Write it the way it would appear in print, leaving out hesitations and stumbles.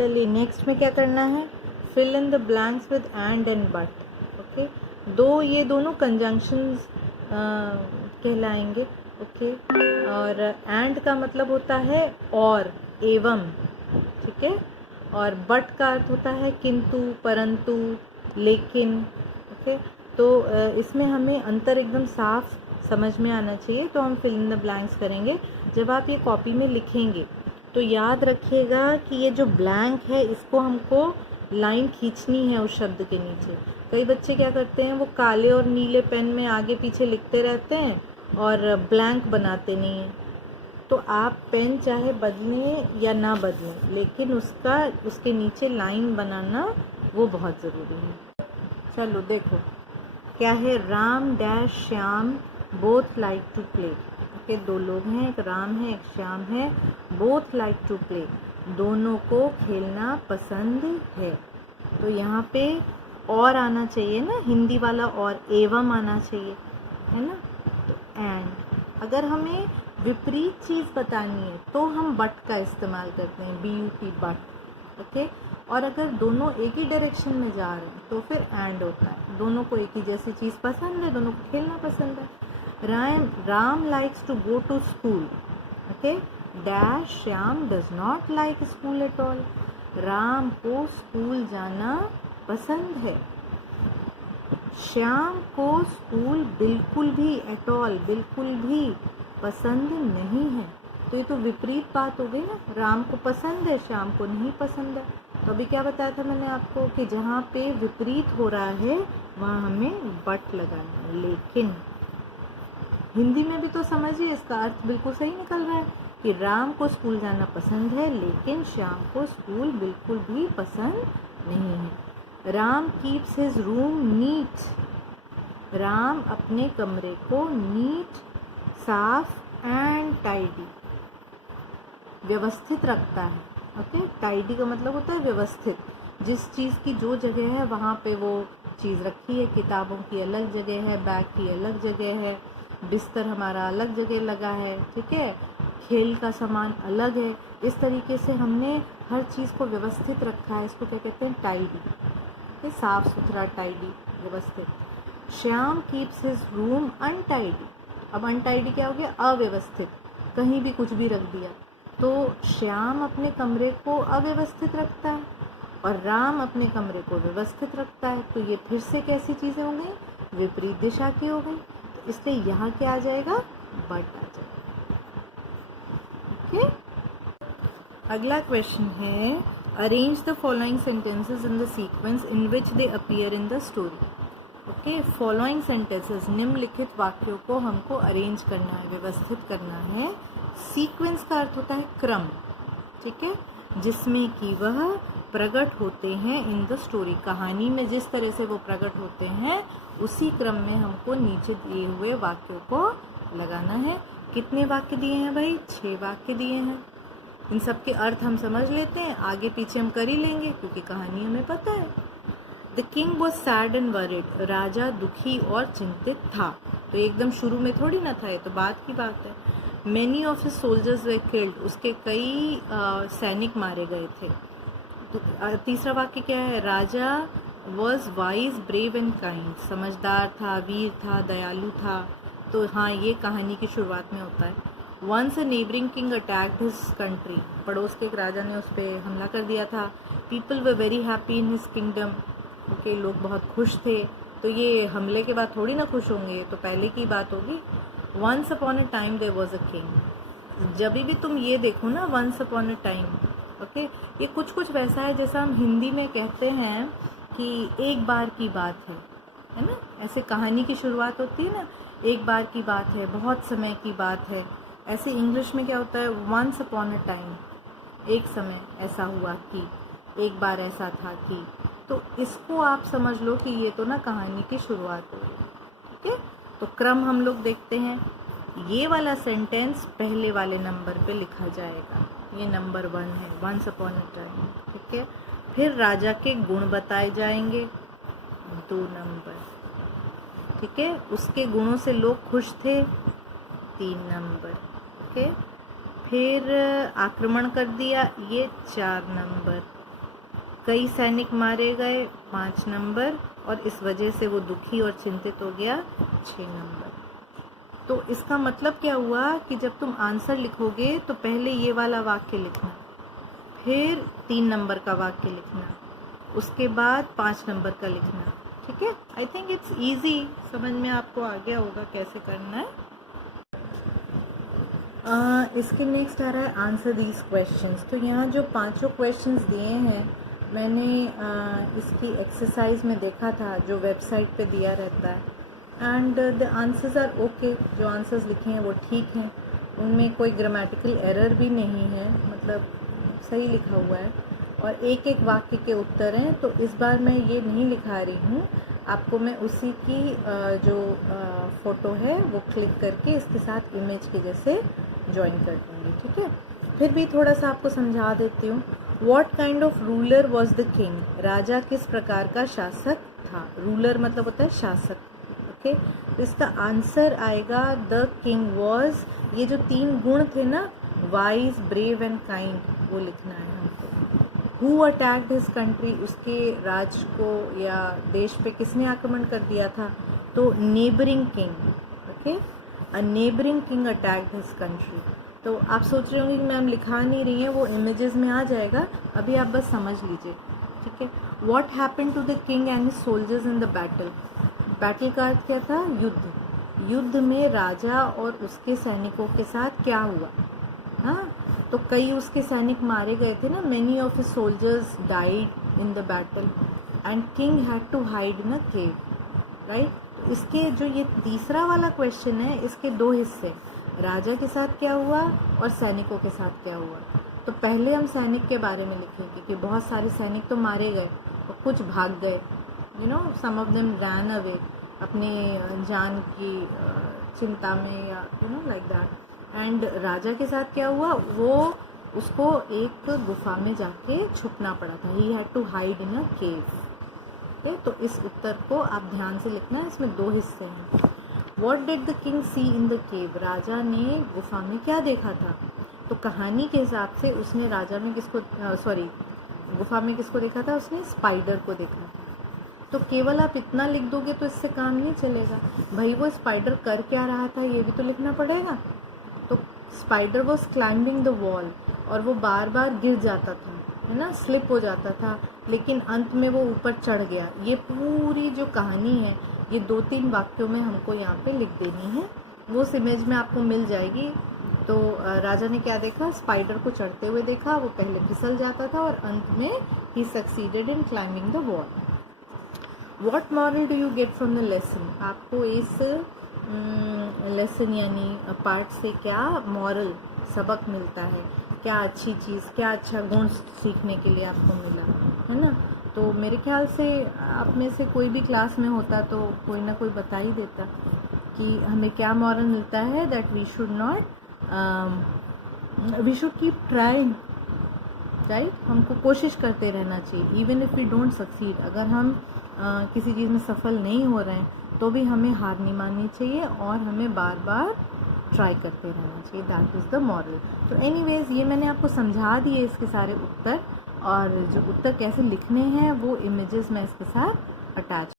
चलिए नेक्स्ट में क्या करना है, fill in the blanks with and but. Okay, ये दोनों कंजंक्शंस कहलाएंगे। ओके, और एंड का मतलब होता है और, एवं, ठीक है, और बट का अर्थ होता है किंतु, परंतु, लेकिन। ओके, तो इसमें हमें अंतर एकदम साफ समझ में आना चाहिए, तो हम फिल इन द ब्लैंक्स करेंगे। जब आप ये कॉपी में लिखेंगे तो याद रखिएगा कि ये जो ब्लैंक है इसको हमको लाइन खींचनी है उस शब्द के नीचे। कई बच्चे क्या करते हैं, वो काले और नीले पेन में आगे पीछे लिखते रहते हैं और ब्लैंक बनाते नहीं हैं। तो आप पेन चाहे बदलें या ना बदलें, लेकिन उसके नीचे लाइन बनाना वो बहुत ज़रूरी है। चलो देखो क्या है, Ram dash Shyam both like to play. Okay, दो लोग हैं, एक राम है एक श्याम है, बोथ लाइक टू प्ले, दोनों को खेलना पसंद है। तो यहाँ पे और आना चाहिए ना, हिंदी वाला और, एवं आना चाहिए, है ना। तो एंड, अगर हमें विपरीत चीज़ बतानी है तो हम बट का इस्तेमाल करते हैं, BUT, बट। ओके, और अगर दोनों एक ही डायरेक्शन में जा रहे हैं तो फिर एंड होता है, दोनों को एक ही जैसी चीज़ पसंद है, दोनों को खेलना पसंद है। Ram likes to go to school. Okay, dash Shyam does not like school at all, Ram को स्कूल जाना पसंद है, श्याम को स्कूल बिल्कुल भी, एट ऑल, बिल्कुल भी पसंद नहीं है। तो ये तो विपरीत बात हो गई ना, राम को पसंद है श्याम को नहीं पसंद है। तो अभी क्या बताया था मैंने आपको कि जहाँ पे विपरीत हो रहा है वहाँ हमें बट लगाना है। लेकिन हिंदी में भी तो समझिए, इसका अर्थ बिल्कुल सही निकल रहा है कि राम को स्कूल जाना पसंद है लेकिन श्याम को स्कूल बिल्कुल भी पसंद नहीं है। Ram keeps his room neat, Ram अपने कमरे को नीट, साफ एंड टाइडी, व्यवस्थित रखता है। ओके, टाइडी का मतलब होता है व्यवस्थित, जिस चीज़ की जो जगह है वहाँ पे वो चीज़ रखी है, किताबों की अलग जगह है, बैग की अलग जगह है, बिस्तर हमारा अलग जगह लगा है, ठीक है, खेल का सामान अलग है। इस तरीके से हमने हर चीज़ को व्यवस्थित रखा है, इसको क्या कहते हैं, टाइडी, साफ सुथरा, टाइडी, व्यवस्थित। Shyam keeps his room untidy, अब अनटाइडी क्या हो गया, अव्यवस्थित, कहीं भी कुछ भी रख दिया। तो श्याम अपने कमरे को अव्यवस्थित रखता है और राम अपने कमरे को व्यवस्थित रखता है। तो ये फिर से कैसी चीज़ें हो गई, विपरीत दिशा की हो गई। तो इसलिए यहाँ क्या आ जाएगा, बट आ जाएगा। ओके, अगला क्वेश्चन है, arrange the following sentences in the sequence in which they appear in the story. Okay, following sentences, निम्नलिखित वाक्यों को हमको अरेंज करना है, व्यवस्थित करना है। सीक्वेंस का अर्थ होता है क्रम, ठीक है, जिसमें कि वह प्रकट होते हैं इन द स्टोरी, कहानी में जिस तरह से वो प्रकट होते हैं उसी क्रम में हमको नीचे दिए हुए वाक्यों को लगाना है। कितने वाक्य दिए हैं भाई, 6 वाक्य दिए हैं। इन सब के अर्थ हम समझ लेते हैं, आगे पीछे हम कर ही लेंगे क्योंकि कहानी हमें पता है। The king was sad and worried, राजा दुखी और चिंतित था। तो एकदम शुरू में थोड़ी ना था, ये तो बाद की बात है। Many of his soldiers way killed, उसके कई सैनिक मारे गए थे। तो तीसरा वाक्य क्या है, raja was wise brave and kind, समझदार था, वीर था, दयालु था। तो हाँ, ये कहानी की शुरुआत में होता है। Once a neighbouring king attacked his country, पड़ोस के एक राजा ने उस पर हमला कर दिया था। People were very happy in his kingdom, okay, लोग बहुत खुश थे। तो ये हमले के बाद थोड़ी ना खुश होंगे, तो पहले की बात होगी। Once upon a time there was a king, जब भी तुम ये देखो ना once upon a time, okay, ये कुछ कुछ वैसा है जैसा हम हिंदी में कहते हैं कि एक बार की बात है ना। ऐसे कहानी की शुरुआत होती है ना, एक बार की बात है, बहुत समय की बात है। ऐसे इंग्लिश में क्या होता है, वंस अपॉन अ टाइम, एक समय ऐसा हुआ कि, एक बार ऐसा था कि। तो इसको आप समझ लो कि ये तो ना कहानी की शुरुआत हो रही है, ठीक है। तो क्रम हम लोग देखते हैं, ये वाला सेंटेंस पहले वाले नंबर पे लिखा जाएगा, ये नंबर 1 है, वंस अपॉन अ टाइम, ठीक है। फिर राजा के गुण बताए जाएंगे, 2 नंबर, ठीक है। उसके गुणों से लोग खुश थे, 3 नंबर, ओके। फिर आक्रमण कर दिया, ये 4 नंबर, कई सैनिक मारे गए 5 नंबर, और इस वजह से वो दुखी और चिंतित हो गया 6 नंबर। तो इसका मतलब क्या हुआ कि जब तुम आंसर लिखोगे तो पहले ये वाला वाक्य लिखना, फिर 3 नंबर का वाक्य लिखना, उसके बाद 5 नंबर का लिखना। ठीक है, आई थिंक इट्स इजी, समझ में आपको आ गया होगा कैसे करना है। इसके नेक्स्ट आ रहा है आंसर दीज क्वेश्चंस। तो यहाँ जो 5 क्वेश्चंस दिए हैं मैंने इसकी एक्सरसाइज में देखा था जो वेबसाइट पे दिया रहता है, and the answers are okay. जो आंसर्स लिखे हैं वो ठीक हैं, उनमें कोई ग्रामेटिकल एरर भी नहीं है, मतलब सही लिखा हुआ है, और एक एक वाक्य के उत्तर हैं। तो इस बार मैं ये नहीं लिखा रही हूँ, आपको मैं उसी की जो फ़ोटो है वो क्लिक करके इसके साथ इमेज के जैसे ज्वाइन कर दूँगी। ठीक है, फिर भी थोड़ा सा आपको समझा देती हूँ। What kind of ruler was the king? राजा किस प्रकार का शासक था? रूलर मतलब होता है शासक। ओके, तो इसका आंसर आएगा द किंग वॉज, ये जो 3 गुण थे ना, वाइज, ब्रेव एंड काइंड, वो लिखना है हमको। हु अटैक्ड हिज कंट्री, उसके राज को या देश पे किसने आक्रमण कर दिया था? तो नेबरिंग किंग। ओके, अ neighbouring king attacked his country. तो आप सोच रहे होंगे कि मैम लिखा नहीं रही है, वो इमेजेस में आ जाएगा, अभी आप बस समझ लीजिए। ठीक है, what happened to the king and his soldiers in the battle? Battle का अर्थ क्या था? युद्ध। युद्ध में राजा और उसके सैनिकों के साथ क्या हुआ? हाँ, तो कई उसके सैनिक मारे गए थे ना, many of his soldiers died in the battle and king had to hide in a cave, right. तो इसके जो ये तीसरा वाला क्वेश्चन है, इसके 2 हिस्से, राजा के साथ क्या हुआ और सैनिकों के साथ क्या हुआ। तो पहले हम सैनिक के बारे में लिखेंगे कि बहुत सारे सैनिक तो मारे गए और कुछ भाग गए, you know, some of them ran away, अपने जान की चिंता में, या you know like that. And राजा के साथ क्या हुआ? वो उसको एक गुफा में जाके छुपना पड़ा था, he had to hide in a cave. Okay, तो इस उत्तर को आप ध्यान से लिखना है, इसमें 2 हिस्से हैं। What did the king see in the cave? राजा ने गुफा में क्या देखा था? तो कहानी के हिसाब से उसने राजा में किसको, गुफा में किसको देखा था? उसने स्पाइडर को देखा था। तो केवल आप इतना लिख दोगे तो इससे काम नहीं चलेगा भाई, वो स्पाइडर कर क्या रहा था ये भी तो लिखना पड़ेगा। तो spider was climbing the wall, और वो बार बार गिर जाता था, है ना, स्लिप हो जाता था, लेकिन अंत में वो ऊपर चढ़ गया। ये पूरी जो कहानी है ये 2-3 वाक्यों में हमको यहाँ पे लिख देनी है, वो उस इमेज में आपको मिल जाएगी। तो राजा ने क्या देखा? स्पाइडर को चढ़ते हुए देखा, वो पहले फिसल जाता था और अंत में ही succeeded in climbing the wall. What moral do you get from the lesson? आपको इस लेसन यानी पार्ट से क्या मॉरल, सबक मिलता है, क्या अच्छी चीज़, क्या अच्छा गुण सीखने के लिए आपको मिला, है ना। तो मेरे ख्याल से आप में से कोई भी क्लास में होता तो कोई ना कोई बता ही देता कि हमें क्या मॉरल मिलता है, that we should keep trying, right. हमको कोशिश करते रहना चाहिए, even if we don't succeed. अगर हम किसी चीज़ में सफल नहीं हो रहे हैं तो भी हमें हार नहीं माननी चाहिए और हमें बार बार ट्राई करते रहना चाहिए, दैट इज़ द मॉरल। तो एनीवेज, ये मैंने आपको समझा दिए इसके सारे उत्तर, और जो उत्तर कैसे लिखने हैं वो इमेजेस मैं इसके साथ अटैच